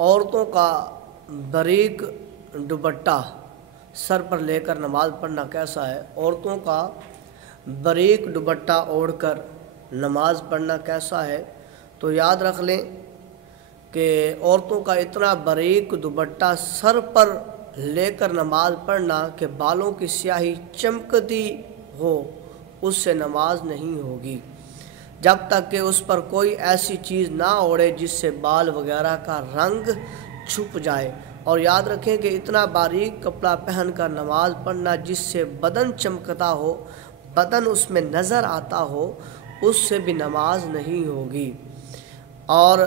عورتوں کا باریک دوپٹہ سر پر لے کر نماز پڑھنا کیسا ہے؟ عورتوں کا باریک دوپٹہ اوڑھ کر نماز پڑھنا کیسا ہے؟ تو یاد رکھ لیں کہ عورتوں کا اتنا باریک دوپٹہ سر پر لے کر نماز پڑھنا کہ بالوں کی سیاہی چمکتی ہو، اس سے نماز نہیں ہوگی، جب تک کہ اس پر کوئی ایسی چیز نہ اوڑھے جس سے بال وغیرہ کا رنگ چھپ جائے۔ اور یاد رکھیں کہ اتنا باریک کپڑا پہن کر نماز پڑھنا جس سے بدن چمکتا ہو، بدن اس میں نظر آتا ہو، اس سے بھی نماز نہیں ہوگی۔ اور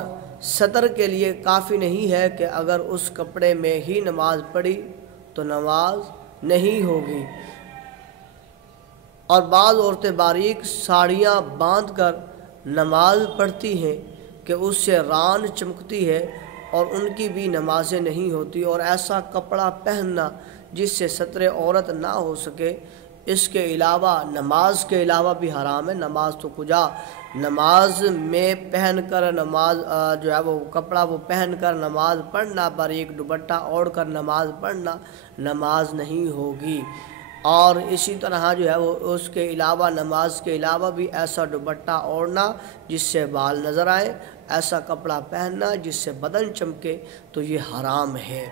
سطر کے لیے کافی نہیں ہے کہ اگر اس کپڑے میں ہی نماز پڑھی تو نماز نہیں ہوگی۔ اور بعض عورتیں باریک ساڑیاں باندھ کر نماز پڑھتی ہیں کہ اس سے ران چمکتی ہے، اور ان کی بھی نمازیں نہیں ہوتی۔ اور ایسا کپڑا پہننا جس سے ستر عورت نہ ہو سکے، اس کے علاوہ نماز کے علاوہ بھی حرام ہے۔ نماز تو کجا، نماز میں پہن کر نماز جو ہے وہ کپڑا وہ پہن کر نماز پڑھنا، باریک دوپٹہ اوڑھ کر نماز پڑھنا، نماز نہیں ہوگی۔ اور اسی طرح جو ہے وہ اس کے علاوہ نماز کے علاوہ بھی ایسا دوپٹہ اوڑھنا جس سے بال نظر آئے، ایسا کپڑا پہننا جس سے بدن چمکے، تو یہ حرام ہے۔